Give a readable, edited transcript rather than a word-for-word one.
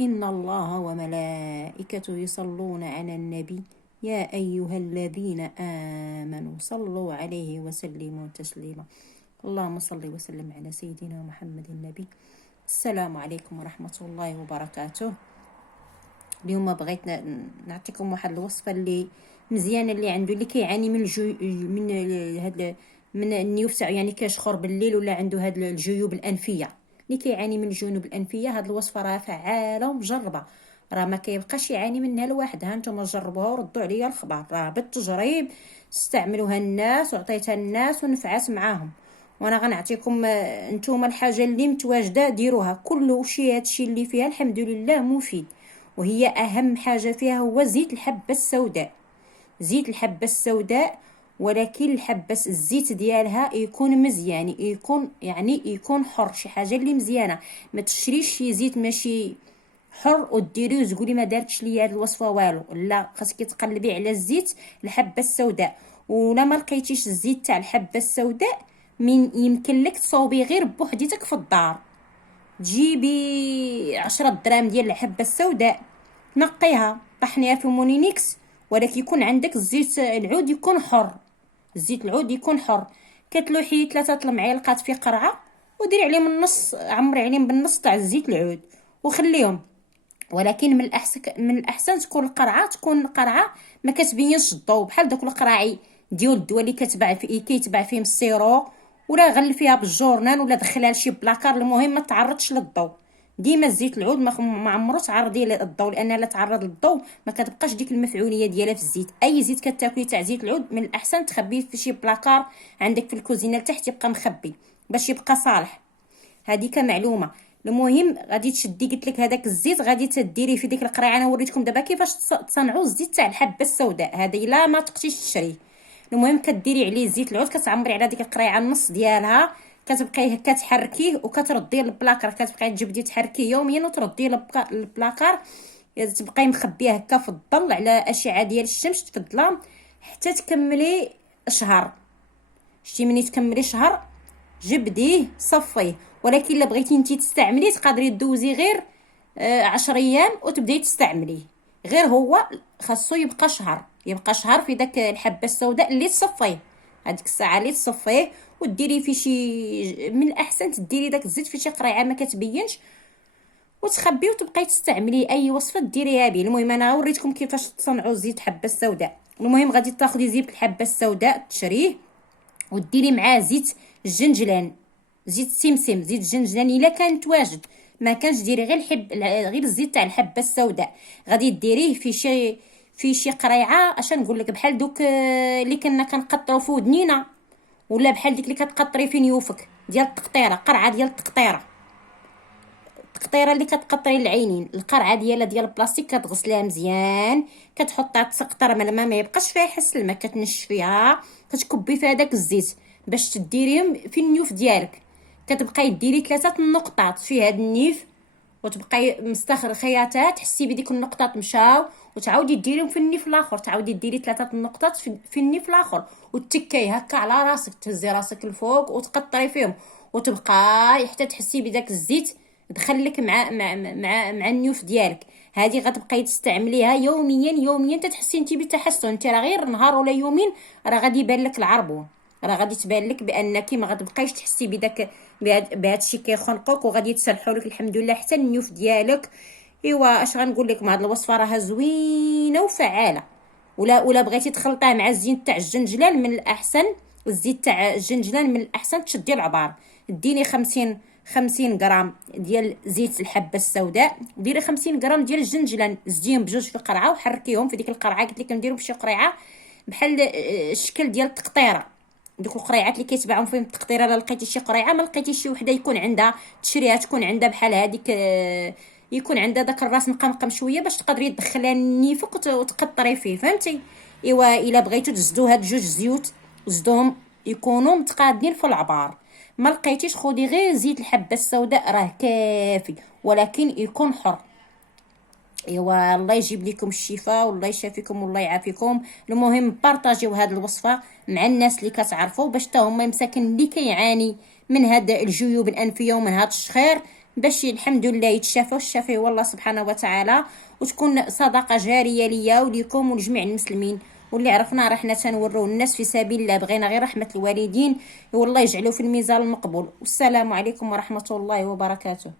إن الله وملائكته يصلون على النبي يا أيها الذين آمنوا صلوا عليه وسلموا تسليما. اللهم صل وسلم على سيدنا محمد النبي. السلام عليكم ورحمة الله وبركاته. اليوم بغيت نعطيكم واحد الوصفة اللي مزيانة، اللي عنده اللي كيعاني من من هاد من النيوف تاعو، يعني كيشخر بالليل ولا عنده هاد الجيوب الأنفية، اللي كيعاني من الجيوب الأنفية. هاد الوصفة راه فعالة ومجربة، راه ما كيبقاش يعاني منها الواحد. ها نتوما جربوها وردوا عليا الخبر، راه بالتجريب استعملوها الناس وعطيتها الناس ونفعت معاهم. وانا غنعطيكم نتوما الحاجه اللي متواجده ديروها. كل شيء هادشي اللي فيها الحمد لله مفيد، وهي اهم حاجه فيها هو زيت الحبه السوداء. زيت الحبه السوداء، ولكن الحبه الزيت ديالها يكون مزيان، يكون حر، شي حاجه اللي مزيانه. ما تشريش شي زيت ماشي حر وديريه وتقولي ما دارتش ليا هاد الوصفه والو. لا، خاصك تقلبي على الزيت الحبه السوداء. ولا ما لقيتيش الزيت تاع الحبه السوداء، من يمكن لك تصوبي غير بوحديتك في الدار. تجيبي 10 دراهم ديال الحبه السوداء، نقيها طحنيها في مونينيكس، ولكن يكون عندك الزيت العود يكون حر. الزيت العود يكون حر. كتلوحي 3 المعالق في قرعه، وديري عليهم النص، عمري عليهم بالنص تاع الزيت العود وخليهم. ولكن من الاحسن تكون القرعه ما كتبينش الضوء، بحال داك القراعي ديال الدواء اللي كيتباع فيهم السيرو، ولا غلفيها بالجورنال ولا دخلها لشي بلاكار. المهم ما تعرضش للضوء. ديما الزيت العود ما عمرو تعرضي للضوء، لان لا تعرض للضوء ما كتبقاش ديك المفعوليه ديالها في الزيت. اي زيت كتاكلي تاع زيت العود من الاحسن تخبيه في شي بلاكار عندك في الكوزينه لتحت، يبقى مخبي باش يبقى صالح. هذه كمعلومه. المهم غادي تشدي، قلت لك هذاك الزيت غادي تديريه في ديك القرعه. انا وريتكم دابا كيفاش تصنعوا الزيت تاع الحبه السوداء هذه، لا ما تقتيش تشريه. المهم كديري عليه زيت العود، كتعمري على ديك القريعه النص ديالها، كتبقاي هكا تحركيه وكترديه للبلاكار. كتبقاي تجبدي تحركيه يوميا وترديه للبلاكار، تبقاي مخبيه هكا في الظل على اشعه ديال الشمس في الظلام حتى تكملي شهر. شتي مني تكملي شهر جبديه صفيه. ولكن الا بغيتي انتي تستعمليه تقدري دوزي غير 10 ايام وتبداي تستعمليه. غير هو خاصو يبقى شهر في داك الحبه السوداء اللي تصفيه، هذيك الساعه اللي تصفيه. وديري في شي، من الاحسن تديري داك الزيت في شي قريعه ما كتبينش وتخبيه وتبقاي تستعملي اي وصفه ديريها به. المهم انا وريتكم كيفاش تصنعوا زيت الحبه السوداء. المهم غادي تاخدي زيت الحبه السوداء تشريه، وديري معاه زيت الجنجلان، زيت سمسم، زيت الجنجلان الا كان تواجد. ما كانش ديري غير الزيت تاع الحبه السوداء. غادي ديريه في شي قريعه، اش نقول لك، بحال دوك اللي كنا كنقطروا في ودنينا، ولا بحال ديك اللي كتقطري في نيوفك ديال التقطيره، قرعه ديال التقطيره اللي كتقطري العينين. القرعه ديال البلاستيك كتغسليها مزيان، كتحطها تسقطر من الماء ما يبقاش فيها حس الماء، كتنشفيها، كتكبي فيها داك الزيت باش تديريهم في النيوف ديالك. كتبقاي ديري 3 نقطات في هاد النيف، وتبقاي مستخر خياطات تحسي بديك النقطات مشاو، وتعاودي ديريهم في النيف الاخر، تعاودي ديري 3 نقطات في النيف الاخر، وتكاي هكا على راسك، تهزي راسك الفوق وتقطري فيهم، وتبقاي حتى تحسي بداك الزيت دخلك مع النيوف ديالك. هذه غتبقاي تستعمليها يوميا تتحسي انت بالتحسن. انت راه غير نهار ولا يومين راه غادي يبان لك العربون، راه غادي تبان لك بانك ما غتبقايش تحسي بداك بهذا الشيء كيخنقك، وغادي يتسلحوا لك الحمد لله حتى النيوف ديالك. ايوا اش غنقول لكم، هذه الوصفه راها زوينه وفعاله. ولا بغيتي تخلطيه مع الزيت تاع الجنجلان من الاحسن، الزيت تاع الجنجلان من الاحسن تشدي العبار. ديني 50 غرام ديال زيت الحبه السوداء، ديري 50 غرام ديال الجنجلان، زديهم بجوج في قرعه وحركيهم في ديك القرعه. قلت لك نديرهم في شي قريعه بحال الشكل ديال التقطيره، دوك القريعات اللي كيتباعوا فيهم التقطيره. لا لقيتي شي قريعه، ما لقيتيش شي وحده يكون عندها تشريها، تكون عندها بحال هذيك، يكون عندها داك الراس مقمقم شويه باش تقدري تدخليها النيفك وتقطري فيه، فهمتي؟ ايوا الا بغيتو تزدو هاد 2 زيوت زدوهم يكونوا متقادين في العبار. ما لقيتيش خدي غير زيت الحبه السوداء راه كافي، ولكن يكون حر. ايوا الله يجيب لكم الشفاء والله يشافيكم والله يعافيكم. المهم بارطاجيو هذه الوصفه مع الناس اللي كتعرفوا، باش حتى هما مساكن اللي كيعاني من هاد الجيوب الانفيه ومن هاد الشخير باش الحمد لله يتشافوا الشافي والله سبحانه وتعالى، وتكون صدقه جاريه ليا وليكم ولجميع المسلمين. واللي عرفنا راه حنا تنوروا الناس في سبيل الله، بغينا غير رحمه الوالدين والله يجعله في الميزان المقبول. والسلام عليكم ورحمه الله وبركاته.